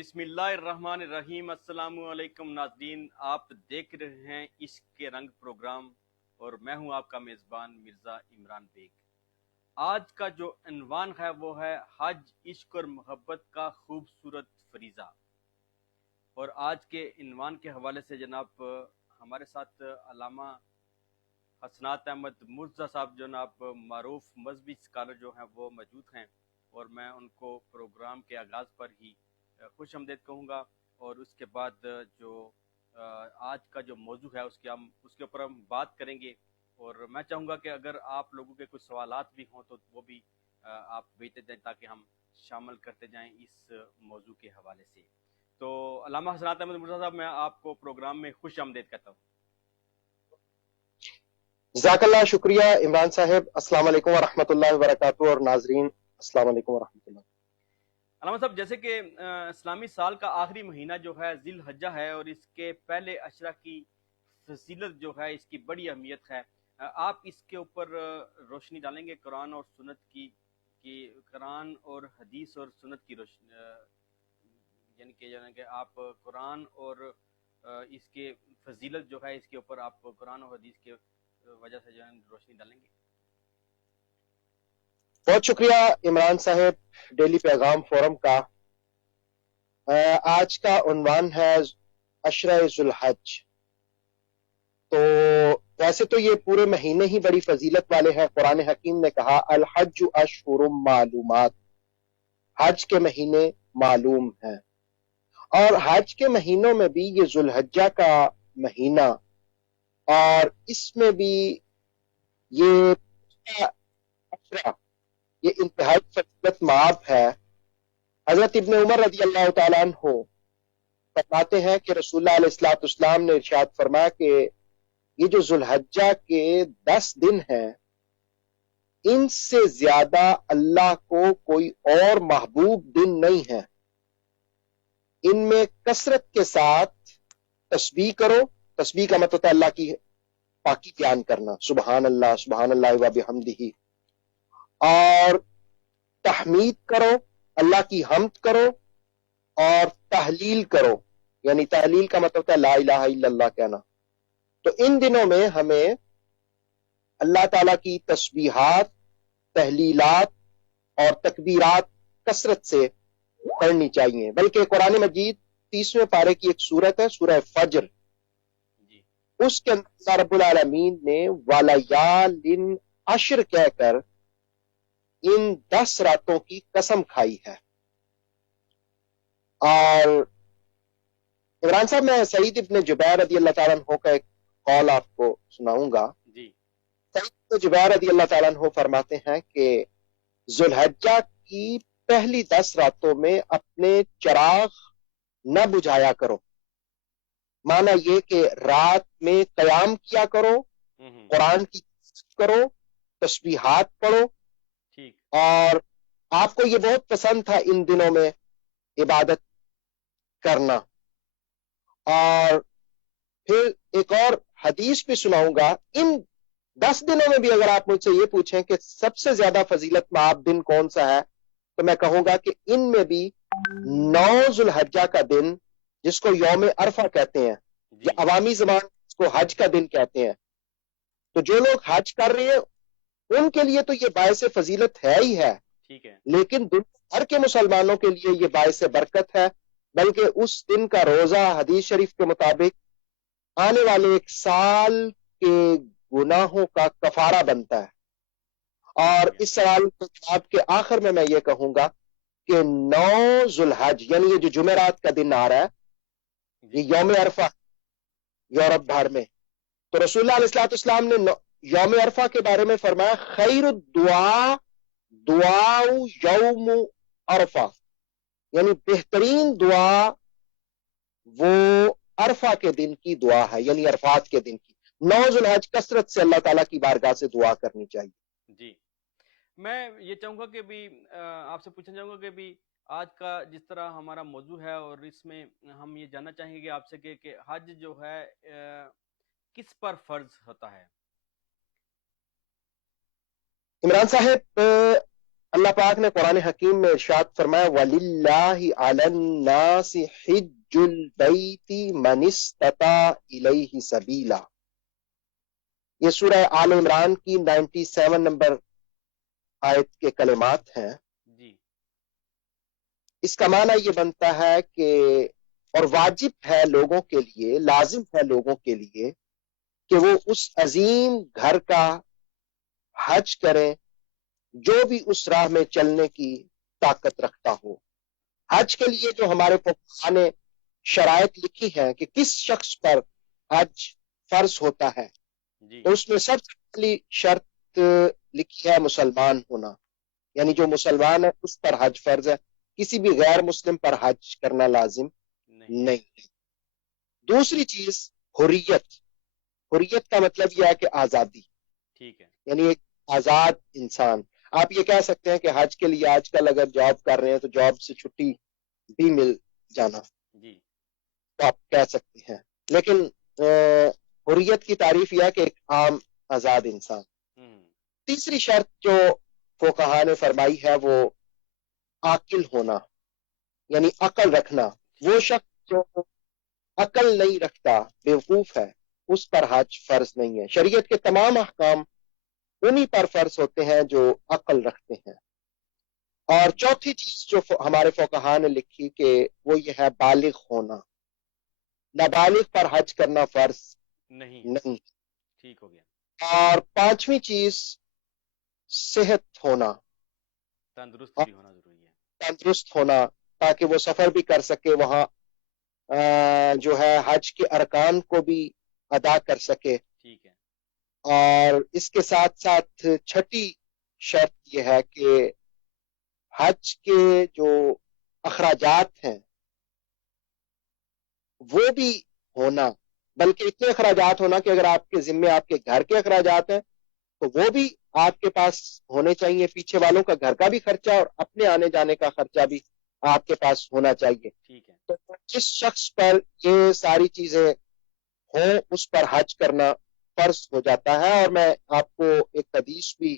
بسم اللہ الرحمن الرحیم۔ السلام علیکم ناظرین، آپ دیکھ رہے ہیں عشق کے رنگ پروگرام اور میں ہوں آپ کا میزبان مرزا عمران بیگ۔ آج کا جو عنوان ہے وہ ہے حج، عشق اور محبت کا خوبصورت فریضہ۔ اور آج کے عنوان کے حوالے سے جناب ہمارے ساتھ علامہ حسنات احمد مرزا صاحب جناب معروف مذہبی اسکالر جو ہیں وہ موجود ہیں، اور میں ان کو پروگرام کے آغاز پر ہی خوش آمدید کہوں گا، اور اس کے بعد جو آج کا جو موضوع ہے اس کے اوپر ہم بات کریں گے، اور میں چاہوں گا کہ اگر آپ لوگوں کے کچھ سوالات بھی ہوں تو وہ بھی آپ بھیجتے جائیں تاکہ ہم شامل کرتے جائیں اس موضوع کے حوالے سے۔ تو علامہ حسنات احمد مرزا صاحب، میں آپ کو پروگرام میں خوش آمدید کہتا ہوں۔ جزاک اللہ، شکریہ عمران صاحب۔ السلام علیکم ورحمۃ اللہ وبرکاتہ، اور ناظرین السلام علیکم ورحمۃ اللہ۔ علامہ صاحب، جیسے کہ اسلامی سال کا آخری مہینہ جو ہے ذی الحجہ ہے، اور اس کے پہلے عشرہ کی فضیلت جو ہے، اس کی بڑی اہمیت ہے، آپ اس کے اوپر روشنی ڈالیں گے؟ قرآن اور سنت کی قرآن اور حدیث اور سنت کی روشنی، یعنی کہ آپ قرآن اور اس کے فضیلت جو ہے اس کے اوپر آپ قرآن اور حدیث کے وجہ سے جو ہے روشنی ڈالیں گے؟ بہت شکریہ عمران صاحب، ڈیلی پیغام فورم کا۔ آج کا عنوان ہے عشرہ ذی الحج۔ تو ویسے تو یہ پورے مہینے ہی بڑی فضیلت والے ہیں۔ قرآن حکیم نے کہا الحج اشہر معلومات، حج کے مہینے معلوم ہیں، اور حج کے مہینوں میں بھی یہ ذی الحجہ کا مہینہ، اور اس میں بھی یہ عشرہ، یہ انتہائی فضیلت مآب ہے۔ حضرت ابن عمر رضی اللہ تعالیٰ عنہ فرماتے ہیں کہ رسول اللہ علیہ السلام نے ارشاد فرمایا کہ یہ جو ذی الحجہ کے 10 دن ہیں، ان سے زیادہ اللہ کو کوئی اور محبوب دن نہیں ہے۔ ان میں کثرت کے ساتھ تسبیح کرو۔ تسبیح کا مطلب ہے اللہ کی پاکی بیان کرنا، سبحان اللہ و بحمدہ، اور تحمید کرو، اللہ کی حمد کرو، اور تحلیل کرو، یعنی تحلیل کا مطلب ہے لا الہ الا اللہ کہنا۔ تو ان دنوں میں ہمیں اللہ تعالیٰ کی تسبیحات، تحلیلات اور تکبیرات کثرت سے پڑھنی چاہیے۔ بلکہ قرآن مجید 30ویں پارے کی ایک سورت ہے، سورہ فجر، اس کے اندر رب العالمین نے وَلَيَالٍ عشر کہہ کر ان 10 راتوں کی قسم کھائی ہے۔ اور عمران صاحب، میں سعید ابن جبیر رضی اللہ تعالیٰ عنہ کا ایک قول آپ کو سناؤں گا۔ سعید ابن جبیر رضی اللہ تعالیٰ عنہ فرماتے ہیں کہ ذی الحجہ کی پہلی 10 راتوں میں اپنے چراغ نہ بجھایا کرو۔ معنی یہ کہ رات میں قیام کیا کرو، قرآن کی کرو، تسبیحات پڑھو، اور آپ کو یہ بہت پسند تھا ان دنوں میں عبادت کرنا۔ اور پھر ایک اور حدیث بھی سناؤں گا۔ ان 10 دنوں میں بھی اگر آپ مجھ سے یہ پوچھیں کہ سب سے زیادہ فضیلت مآب دن کون سا ہے، تو میں کہوں گا کہ ان میں بھی 9 ذی الحجہ کا دن، جس کو یوم عرفہ کہتے ہیں، یا عوامی زبان اس کو حج کا دن کہتے ہیں، تو جو لوگ حج کر رہے ہیں ان کے لیے تو یہ باعث فضیلت ہے ہی ہے، لیکن دنیا بھر کے مسلمانوں کے لیے یہ باعث برکت ہے۔ بلکہ اس دن کا روزہ حدیث شریف کے مطابق آنے والے 1 سال کے گناہوں کا کفارہ بنتا ہے۔ اور اس سوال کے جواب کے آخر میں یہ کہوں گا کہ 9 ذی الحج، یعنی یہ جو جمعرات کا دن آ رہا ہے، یہ یوم عرفہ یورپ بھر میں، تو رسول اللہ علیہ السلام نے یوم عرفہ کے بارے میں فرمایا خیر الدعاء دعاء یوم عرفہ، یعنی بہترین دعا وہ عرفہ کے دن کی دعا ہے، یعنی عرفات کے دن کی۔ 9 ذی الحج کثرت سے اللہ تعالیٰ کی بارگاہ سے دعا کرنی چاہیے۔ جی، میں یہ چاہوں گا کہ بھی آپ سے پوچھنا چاہوں گا کہ بھی آج کا جس طرح ہمارا موضوع ہے، اور اس میں ہم یہ جاننا چاہیں گے آپ سے کہ حج جو ہے کس پر فرض ہوتا ہے؟ عمران صاحب، اللہ پاک نے قرآن حکیم میں ارشاد فرمایا وَلِلَّهِ عَلَى النَّاسِ حِجُّ الْبَيْتِ مَنِ اسْتَطَاعَ إِلَيْهِ سَبِيلًا. یہ سورہ آل عمران کی 97 نمبر آیت کے کلمات ہیں. اس کا معنی یہ بنتا ہے کہ اور واجب ہے لوگوں کے لیے، لازم ہے لوگوں کے لیے کہ وہ اس عظیم گھر کا حج کریں جو بھی اس راہ میں چلنے کی طاقت رکھتا ہو. حج کے لیے جو ہمارے فقہاء نے شرائط لکھی ہیں کہ کس شخص پر حج فرض ہوتا ہے، تو اس میں سب سے پہلی شرط لکھی ہے مسلمان ہونا، یعنی جو مسلمان ہے اس پر حج فرض ہے، کسی بھی غیر مسلم پر حج کرنا لازم نہیں. دوسری چیز حریت. حریت کا مطلب یہ ہے کہ آزادی، ٹھیک ہے، یعنی ایک آزاد انسان. آپ یہ کہہ سکتے ہیں کہ حج کے لیے آج کل اگر جاب کر رہے ہیں تو جاب سے چھٹی بھی مل جانا، تو آپ کہہ سکتے ہیں، لیکن حریت کی تعریف یہ ہے کہ ایک عام آزاد انسان. تیسری شرط جو فقہاء نے فرمائی ہے وہ عاقل ہونا، یعنی عقل رکھنا. وہ شخص جو عقل نہیں رکھتا، بیوقوف ہے، اس پر حج فرض نہیں ہے. شریعت کے تمام احکام انہی پر فرض ہوتے ہیں جو عقل رکھتے ہیں. اور چوتھی چیز جو ہمارے فقہاء نے لکھی کہ وہ یہ ہے بالغ ہونا. نابالغ پر حج کرنا فرض نہیں. ٹھیک ہو گیا. اور پانچویں چیز صحت ہونا، تندرست بھی ہونا ضروری ہے. تندرست ہونا تاکہ وہ سفر بھی کر سکے، وہاں جو ہے حج کے ارکان کو بھی ادا کر سکے. ٹھیک ہے. اور اس کے ساتھ ساتھ چھٹی شرط یہ ہے کہ حج کے جو اخراجات ہیں وہ بھی ہونا، بلکہ اتنے اخراجات ہونا کہ اگر آپ کے ذمے آپ کے گھر کے اخراجات ہیں تو وہ بھی آپ کے پاس ہونے چاہیے، پیچھے والوں کا گھر کا بھی خرچہ اور اپنے آنے جانے کا خرچہ بھی آپ کے پاس ہونا چاہیے. ٹھیک ہے. تو جس شخص پر یہ ساری چیزیں ہوں اس پر حج کرنا فرض ہو جاتا ہے. اور میں آپ کو ایک حدیث بھی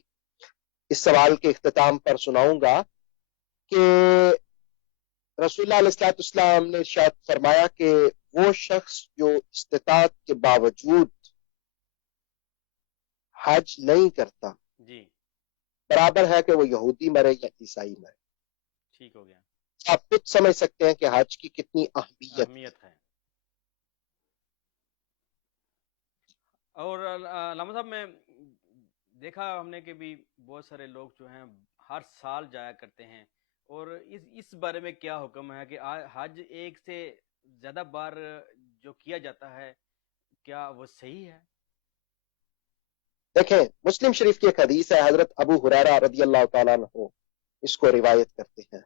اس سوال کے اختتام پر سناؤں گا کہ رسول اللہ علیہ السلام نے ارشاد فرمایا کہ وہ شخص جو استطاعت کے باوجود حج نہیں کرتا برابر ہے کہ وہ یہودی مرے یا عیسائی مرے. ٹھیک ہو گیا. آپ خود سمجھ سکتے ہیں کہ حج کی کتنی اہمیت ہے. اور علامہ صاحب میں دیکھا ہم نے کہ بھی بہت سارے لوگ جو ہیں ہر سال جایا کرتے ہیں، اور اس بارے میں کیا حکم ہے کہ حج ایک سے زیادہ بار جو کیا جاتا ہے کیا وہ صحیح ہے؟ دیکھیں مسلم شریف کی ایک حدیث ہے، حضرت ابو ہریرہ رضی اللہ تعالیٰ عنہ اس کو روایت کرتے ہیں.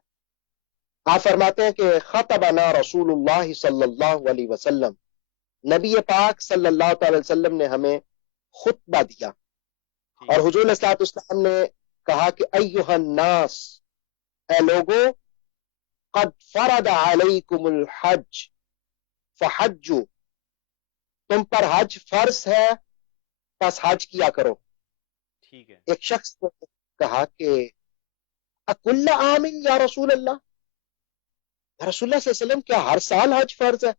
آپ فرماتے ہیں کہ خطبنا رسول اللہ صلی اللہ علیہ وسلم، نبی پاک صلی اللہ تعالی وسلم نے ہمیں خطبہ دیا، اور حضور صلی اللہ علیہ وسلم نے کہا کہ ایھا الناس، اے لوگو، قد فرض علیکم الحج فحجوا، تم پر حج فرض ہے بس حج کیا کرو. ٹھیک ہے. ایک شخص نے کہا کہ اکل عام یا رسول اللہ، رسول اللہ صلی اللہ علیہ وسلم کیا ہر سال حج فرض ہے؟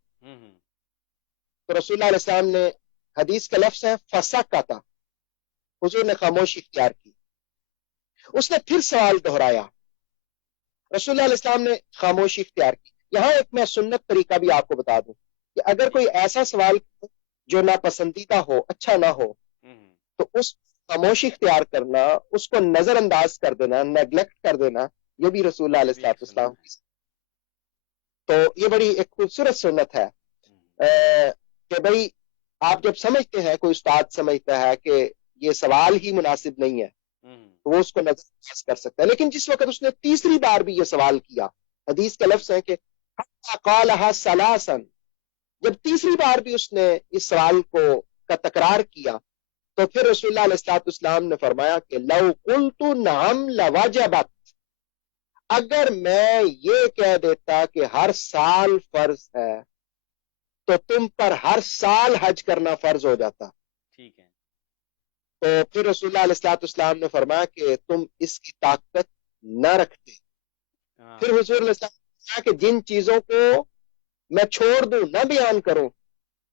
تو رسول اللہ علیہ السلام نے، حدیث کا لفظ ہے فسکتا، حضور نے خاموشی اختیار کی. اس نے پھر سوال دہرایا، رسول اللہ علیہ السلام نے خاموشی اختیار کی. یہاں ایک میں سنت طریقہ بھی آپ کو بتا دوں کہ اگر کوئی ایسا سوال جو ناپسندیدہ ہو، اچھا نہ ہو، تو اس خاموشی اختیار کرنا، اس کو نظر انداز کر دینا، نیگلیکٹ کر دینا، یہ بھی رسول اللہ علیہ السلام کی. تو یہ بڑی ایک خوبصورت سنت ہے کہ بھئی آپ جب سمجھتے ہیں، کوئی استاد سمجھتا ہے کہ یہ سوال ہی مناسب نہیں ہے تو وہ اس کو نظر انداز کر سکتا ہے. لیکن جس وقت اس نے تیسری بار بھی یہ سوال کیا، حدیث کا لفظ ہے کہ قالها ثلاثا، جب تیسری بار بھی اس نے اس سوال کا تکرار کیا تو پھر رسول اللہ علیہ السلام نے فرمایا کہ لو قلت نعم لوجبت، اگر میں یہ کہہ دیتا کہ ہر سال فرض ہے تو تم پر ہر سال حج کرنا فرض ہو جاتا. ٹھیک ہے. تو پھر رسول اللہ علیہ السلام نے فرمایا کہ تم اس کی طاقت نہ رکھتے. پھر حضور علیہ السلام نے کہا کہ جن چیزوں کو میں چھوڑ دوں نہ بیان کروں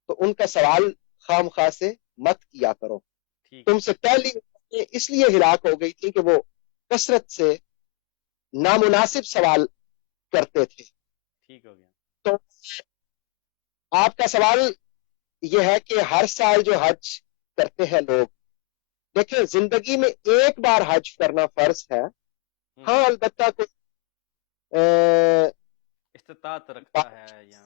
تو ان کا سوال خام خواہ سے مت کیا کرو. تم سے پہلی اس لیے ہلاک ہو گئی تھی کہ وہ کثرت سے نامناسب سوال کرتے تھے. ٹھیک ہو گیا. تو آپ کا سوال یہ ہے کہ ہر سال جو حج کرتے ہیں لوگ, دیکھیں زندگی میں ایک بار حج کرنا فرض ہے. ہاں البتہ کوئی استطاعت رکھتا ہے یا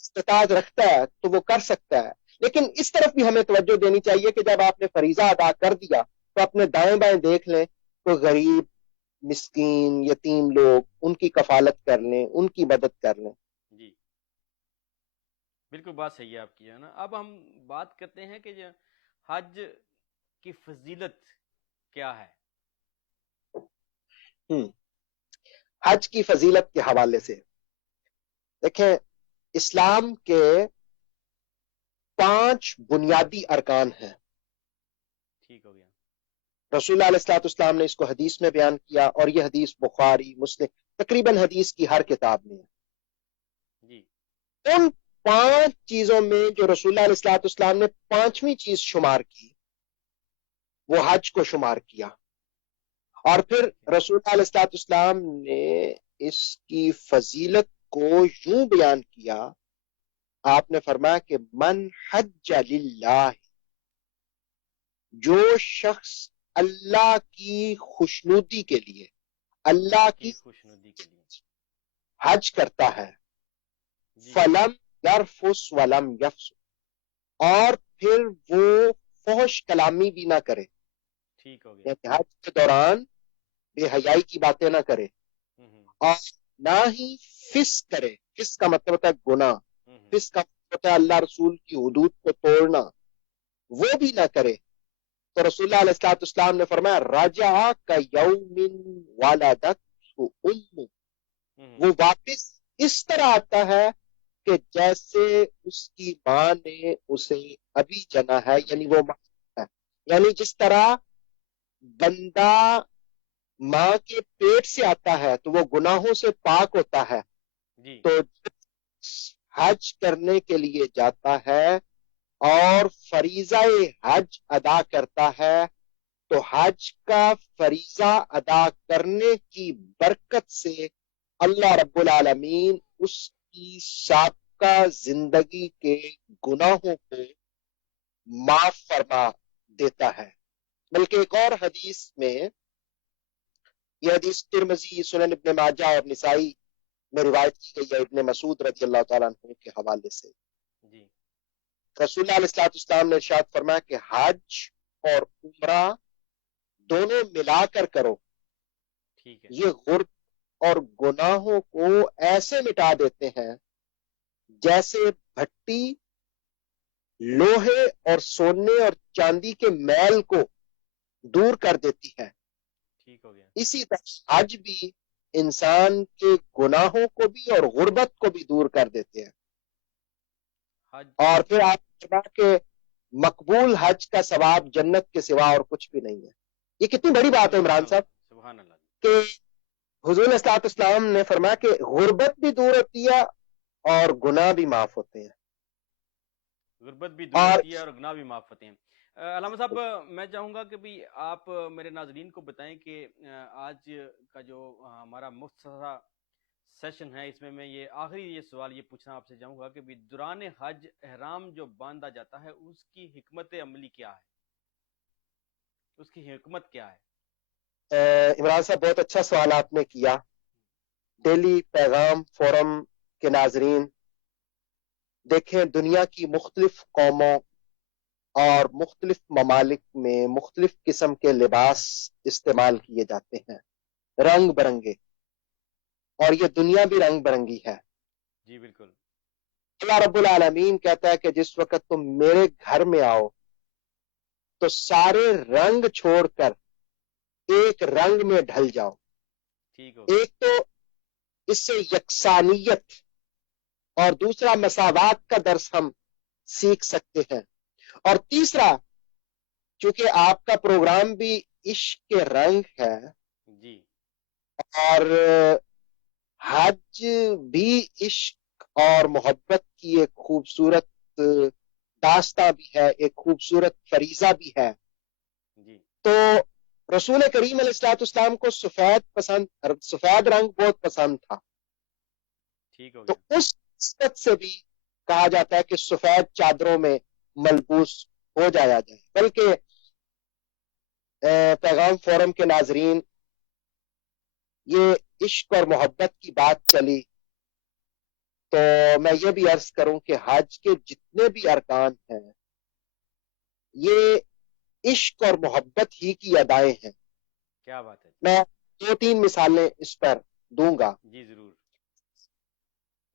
استطاعت رکھتا ہے تو وہ کر سکتا ہے, لیکن اس طرف بھی ہمیں توجہ دینی چاہیے کہ جب آپ نے فریضہ ادا کر دیا تو اپنے دائیں بائیں دیکھ لیں, کوئی غریب مسکین یتیم لوگ, ان کی کفالت کر لیں, ان کی مدد کر لیں. جی بالکل بات صحیح ہے آپ کی, ہے نا. اب ہم بات کرتے ہیں کہ حج کی فضیلت کیا ہے. حج کی فضیلت کے حوالے سے دیکھیں, اسلام کے 5 بنیادی ارکان ہیں. ٹھیک ہو گیا. رسول اللہ علیہ السلام نے اس کو حدیث میں بیان کیا, اور یہ حدیث بخاری مسلم تقریباً حدیث کی ہر کتاب میں ہے. جی ان 5 چیزوں میں جو رسول اللہ علیہ السلام نے 5ویں چیز شمار کی وہ حج کو شمار کیا, اور پھر رسول اللہ علیہ السلام نے اس کی فضیلت کو یوں بیان کیا. آپ نے فرمایا کہ من حج للہ, جو شخص اللہ کی خوشنودی کے لیے, اللہ کی خوشنودی کے لیے حج کرتا ہے, فلم یرفس ولم یفسق, اور پھر وہ فحش کلامی بھی نہ کرے. ٹھیک ہو گیا. حج کے دوران بے حیائی کی باتیں نہ کرے, اور نہ ہی فسق کرے. فسق کا مطلب ہوتا ہے گناہ, فسق کا مطلب ہوتا ہے اللہ رسول کی حدود کو توڑنا, وہ بھی نہ کرے. تو رسول اللہ علیہ السلام نے فرمایا رجع کا یوم ولدتہ امہ, وہ واپس اس طرح آتا ہے کہ جیسے اس کی ماں نے اسے ابھی جنا ہے, یعنی وہ ماں ہے. یعنی جس طرح بندہ ماں کے پیٹ سے آتا ہے تو وہ گناہوں سے پاک ہوتا ہے, تو حج کرنے کے لیے جاتا ہے اور فریضہ حج ادا کرتا ہے, تو حج کا فریضہ ادا کرنے کی برکت سے اللہ رب العالمین اس کی سابقہ زندگی کے گناہوں کو معاف فرما دیتا ہے. بلکہ ایک اور حدیث میں, یہ حدیث ترمذی, سنن ابن ماجہ اور نسائی میں روایت کی گئی ہے ابن مسعود رضی اللہ تعالیٰ عنہ کے حوالے سے. رسول اللہ علیہ السلام نے ارشاد فرمایا کہ حج اور عمرہ دونوں ملا کر کرو, یہ غرب اور گناہوں کو ایسے مٹا دیتے ہیں جیسے بھٹی لوہے اور سونے اور چاندی کے میل کو دور کر دیتی ہے. اسی طرح حج بھی انسان کے گناہوں کو بھی اور غربت کو بھی دور کر دیتے ہیں. اور پھر آپ کہ مقبول حج کا ثواب جنت کے سوا اور کچھ بھی نہیں ہے. یہ کتنی بڑی بات ہے عمران صاحب, کہ حضور علیہ السلام نے فرمایا کہ غربت بھی دور ہوتی ہے اور گناہ بھی معاف ہوتے ہیں. غربت بھی دور ہوتی ہے اور گناہ بھی معاف ہوتے ہیں. علامہ صاحب میں چاہوں گا کہ بھی آپ میرے ناظرین کو بتائیں کہ آج کا جو ہمارا مختصرہ سیشن ہے, اس میں یہ آخری یہ سوال یہ پوچھنا آپ سے چاہوں گا کہ بھی دوران حج احرام جو باندھا جاتا ہے اس کی حکمت عملی کیا ہے, اس کی حکمت کیا ہے؟ عمران صاحب بہت اچھا سوال آپ نے کیا. ڈیلی پیغام فورم کے ناظرین دیکھیں, دنیا کی مختلف قوموں اور مختلف ممالک میں مختلف قسم کے لباس استعمال کیے جاتے ہیں, رنگ برنگے, اور یہ دنیا بھی رنگ برنگی ہے. جی بالکل. اللہ رب العالمین کہتا ہے کہ جس وقت تم میرے گھر میں آؤ تو سارے رنگ چھوڑ کر ایک رنگ میں ڈھل جاؤ. ایک تو اس سے یکسانیت اور دوسرا مساوات کا درس ہم سیکھ سکتے ہیں, اور تیسرا چونکہ آپ کا پروگرام بھی عشق کے رنگ ہے, اور حج بھی عشق اور محبت کی ایک خوبصورت داستہ بھی ہے، ایک خوبصورت فریضہ بھی ہے. تو رسول کریم علیہ الصلوۃ والسلام کو سفید رنگ بہت پسند تھا. تو اس نسبت سے بھی کہا جاتا ہے کہ سفید چادروں میں ملبوس ہو جایا جائے. بلکہ پیغام فورم کے ناظرین، یہ عشق اور محبت کی بات چلی تو میں یہ بھی عرض کروں کہ حج کے جتنے بھی ارکان ہیں یہ عشق اور محبت ہی کی ادائیں ہیں. کیا بات ہے. میں 2-3 مثالیں اس پر دوں گا. جی ضرور.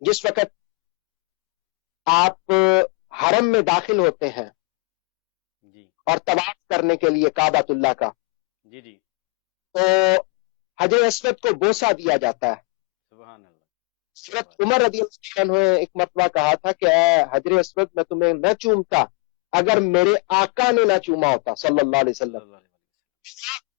جس وقت آپ حرم میں داخل ہوتے ہیں جی اور طواف کرنے کے لیے کعبۃ اللہ کا، جی جی، تو حجر اسود کو بوسہ دیا جاتا ہے. سبحان اللہ. حضرت عمر رضی اللہ عنہ نے ایک مرتبہ کہا تھا کہ اے حجر اسود، میں تمہیں نہ چومتا اگر میرے آقا نے نہ چوما ہوتا صلی اللہ علیہ وسلم.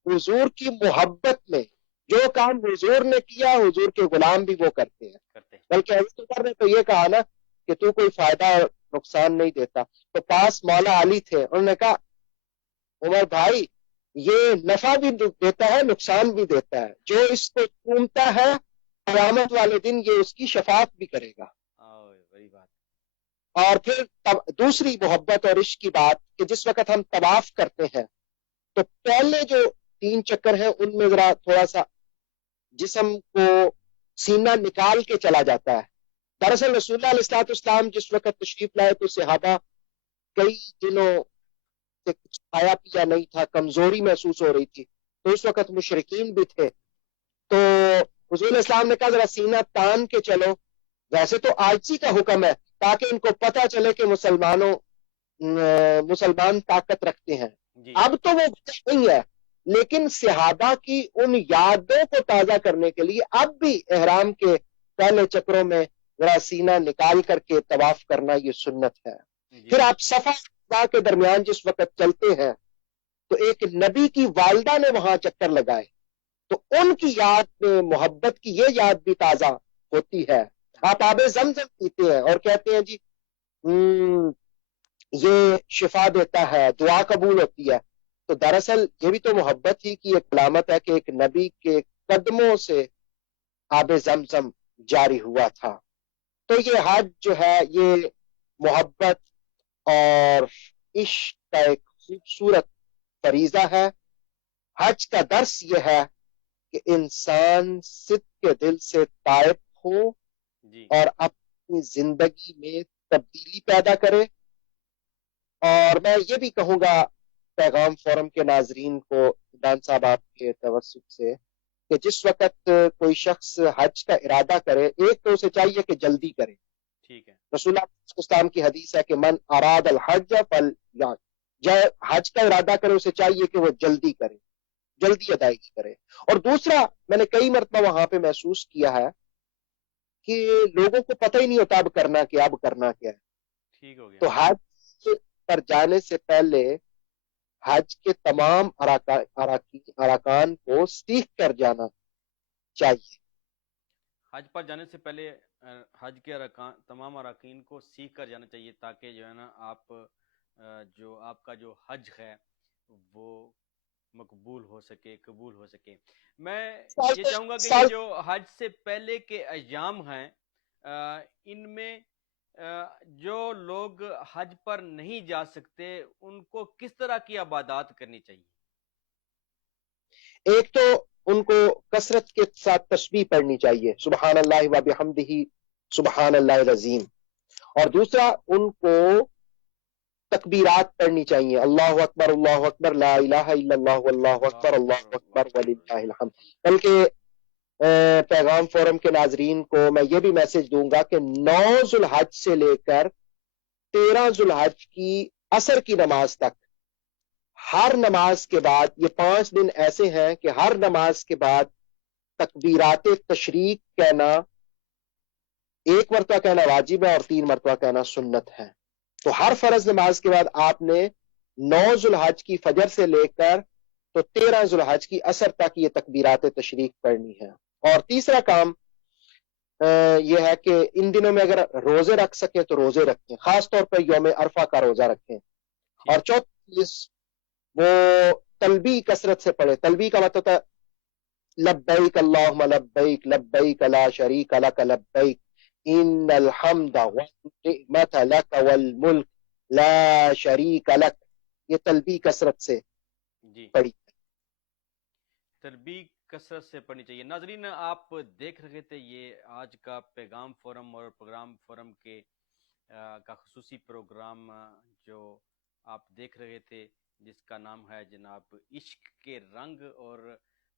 حضور کی محبت میں جو کام حضور نے کیا حضور کے غلام بھی وہ کرتے ہیں. بلکہ حضرت عمر نے تو یہ کہا نا کہ تو کوئی فائدہ نقصان نہیں دیتا. تو پاس مولا علی تھے، انہوں نے کہا عمر بھائی یہ نفع بھی دیتا ہے نقصان بھی دیتا ہے، جو اس کو چومتا ہے قیامت والے دن یہ اس کی شفاعت بھی کرے گا. اور پھر دوسری محبت اور عشق کی بات کہ جس وقت ہم طواف کرتے ہیں تو پہلے جو 3 چکر ہیں ان میں ذرا تھوڑا سا جسم کو سینہ نکال کے چلا جاتا ہے. دراصل رسول اللہ علیہ السلام جس وقت تشریف لائے تو صحابہ کئی دنوں سے کچھ کھایا پیا نہیں تھا، کمزوری محسوس ہو رہی تھی. تو اس وقت مشرکین بھی تھے. تو حضور علیہ السلام نے کہا ذرا سینہ تان کے چلو. ویسے تو عاجزی کا حکم ہے تاکہ ان کو پتہ چلے کہ مسلمان طاقت رکھتے ہیں. اب تو وہ نہیں ہے، لیکن صحابہ کی ان یادوں کو تازہ کرنے کے لیے اب بھی احرام کے پہلے چکروں میں ذرا سینہ نکال کر کے طواف کرنا یہ سنت ہے. پھر آپ صفا کے درمیان جس وقت چلتے ہیں تو ایک نبی کی والدہ نے وہاں چکر لگائے تو ان کی یاد میں محبت کی یہ یاد بھی تازہ ہوتی ہے. آپ آب زمزم پیتے ہیں اور کہتے ہیں جی یہ شفا دیتا ہے، دعا قبول ہوتی ہے. تو دراصل یہ بھی تو محبت ہی کی ایک علامت ہے کہ ایک نبی کے قدموں سے آب زمزم جاری ہوا تھا. تو یہ حج جو ہے یہ محبت اور عشق کا ایک خوبصورت فریضہ ہے. حج کا درس یہ ہے کہ انسان صدق کے دل سے تائب ہو اور اپنی زندگی میں تبدیلی پیدا کرے. اور میں یہ بھی کہوں گا پیغام فورم کے ناظرین کو عمران صاحب آپ کے توسط سے کہ جس وقت کوئی شخص حج کا ارادہ کرے ایک تو اسے چاہیے کہ جلدی کرے. ٹھیک ہے. رسول اللہ صلی اللہ علیہ وسلم کی حدیث ہے کہ من اراد الحج حج کا ارادہ کرے اسے چاہیے کہ وہ جلدی کرے، جلدی ادائیگی کرے. اور دوسرا میں نے کئی مرتبہ وہاں پہ محسوس کیا ہے کہ لوگوں کو پتہ ہی نہیں ہوتا اب کرنا کیا ہے. ٹھیک ہو گیا. تو حج پر جانے سے پہلے حج کے تمام ارکان کو سیکھ کر جانا چاہیے. حج پر جانے سے پہلے حج کے تمام اراکین کو سیکھ کر جانا چاہیے تاکہ جو ہے نا آپ کا جو حج ہے وہ مقبول ہو سکے، قبول ہو سکے. میں یہ چاہوں گا کہ یہ جو حج سے پہلے کے ایام ہیں ان میں جو لوگ حج پر نہیں جا سکتے ان کو کس طرح کی عبادات کرنی چاہیے؟ ایک تو ان کو کثرت کے ساتھ تسبیح پڑھنی چاہیے، سبحان اللہ و بحمدہ سبحان اللہ العظیم. اور دوسرا ان کو تکبیرات پڑھنی چاہیے، اللہ اکبر لا الہ الا اللہ اللہ اکبر وللہ الحمد. بلکہ پیغام فورم کے ناظرین کو میں یہ بھی میسج دوں گا کہ 9 ذوالحج سے لے کر 13 ذوالحج کی عصر کی نماز تک ہر نماز کے بعد یہ 5 دن ایسے ہیں کہ ہر نماز کے بعد تکبیرات تشریق کہنا 1 مرتبہ کہنا واجب ہے اور 3 مرتبہ کہنا سنت ہے. تو ہر فرض نماز کے بعد آپ نے 9 ذوالحج کی فجر سے لے کر تو 13 ذوالحج کی عصر تک یہ تکبیرات تشریق پڑھنی ہے. اور تیسرا کام یہ ہے کہ ان دنوں میں اگر روزے رکھ سکیں تو روزے رکھیں، خاص طور پر یوم عرفہ کا روزہ رکھیں. اور چوتھی چیز وہ تلبی کثرت سے پڑھے. تلبی کا مطلب ہے لبیک اللہم لبیک لبیک لا شریک لک لبیک ان الحمد والنعمت لک والملک لا شریک لک. یہ تلبی کثرت سے پڑھی. تلبی کثرت سے پڑھنی چاہیے. ناظرین آپ دیکھ رہے تھے یہ آج کا پیغام فورم اور پروگرام فورم کے کا خصوصی پروگرام جو آپ دیکھ رہے تھے جس کا نام ہے جناب عشق کے رنگ. اور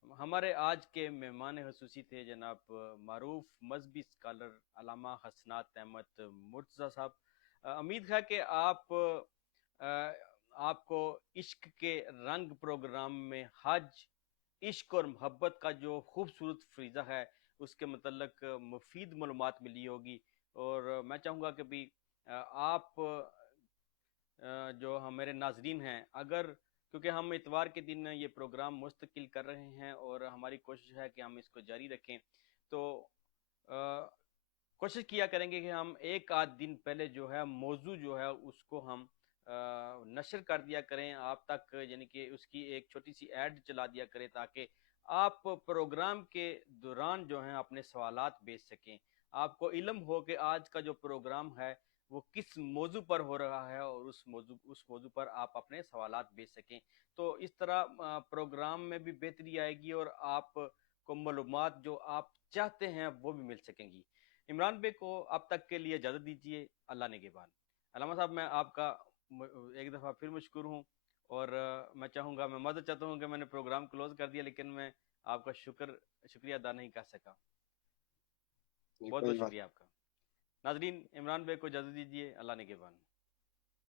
ہمارے آج کے مہمان خصوصی تھے جناب معروف مذہبی اسکالر علامہ حسنات احمد مرتضیٰ صاحب. امید ہے کہ آپ کو عشق کے رنگ پروگرام میں حج، عشق اور محبت کا جو خوبصورت فریضہ ہے اس کے متعلق مفید معلومات ملی ہوگی. اور میں چاہوں گا کہ بھی آپ جو ہمارے ناظرین ہیں، اگر کیونکہ ہم اتوار کے دن یہ پروگرام مستقل کر رہے ہیں اور ہماری کوشش ہے کہ ہم اس کو جاری رکھیں، تو کوشش کیا کریں گے کہ ہم ایک آدھ دن پہلے جو ہے موضوع جو ہے اس کو ہم نشر کر دیا کریں آپ تک، یعنی کہ اس کی ایک چھوٹی سی ایڈ چلا دیا کریں تاکہ آپ پروگرام کے دوران جو ہیں اپنے سوالات بھیج سکیں. آپ کو علم ہو کہ آج کا جو پروگرام ہے وہ کس موضوع پر ہو رہا ہے اور اس موضوع پر آپ اپنے سوالات بھیج سکیں. تو اس طرح پروگرام میں بھی بہتری آئے گی اور آپ کو معلومات جو آپ چاہتے ہیں وہ بھی مل سکیں گی. عمران بھائی کو اب تک کے لیے اجازت دیجیے. اللہ نگہبان. علامہ صاحب میں آپ کا ایک دفعہ پھر مشکور ہوں اور میں چاہوں گا، میں معذرت چاہتا ہوں کہ میں نے پروگرام کلوز کر دیا لیکن میں آپ کا شکریہ ادا نہیں کر سکا. بہت بہت شکریہ آپ کا. ناظرین عمران بھائی کو اجازت دیجیے. اللہ نگہبان.